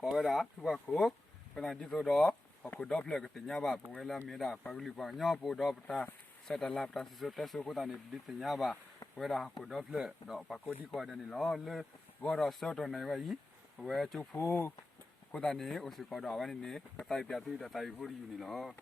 có đã qua khúc cái này đi đó họ cứ đọc lại cái nhà bà bố là mẹ đã phải lưu vào nhau bố đọc ta sẽ ta làm ta sẽ số của ta này đi nhà bà bố đã cứ đọc lại đó bà cô đi qua đây này nó lên gọi đó số đó này vậy bố chụp phu của ta này ở sự có đó vậy này cái tay bịa tôi đã tay vô đi này nó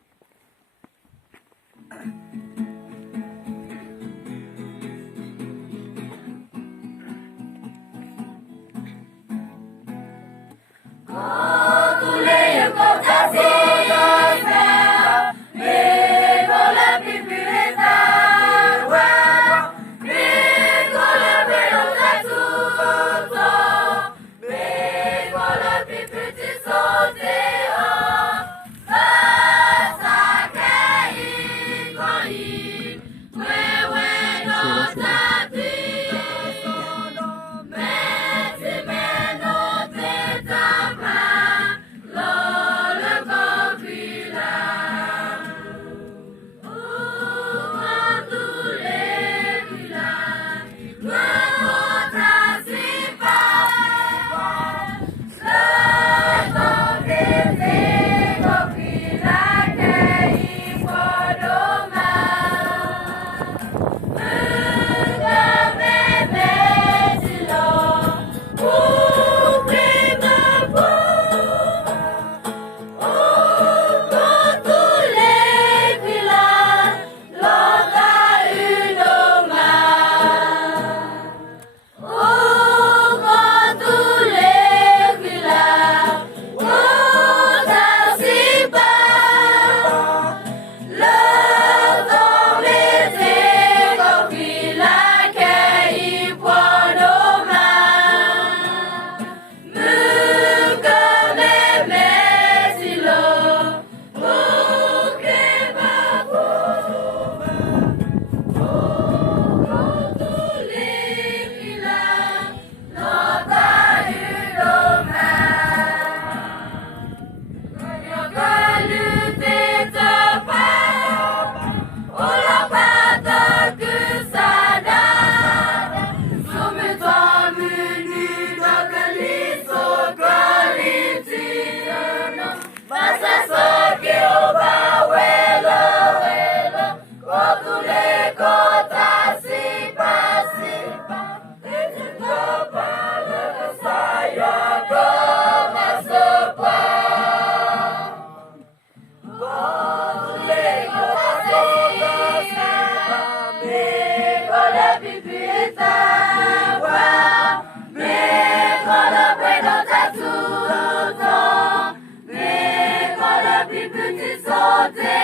Petit sauté.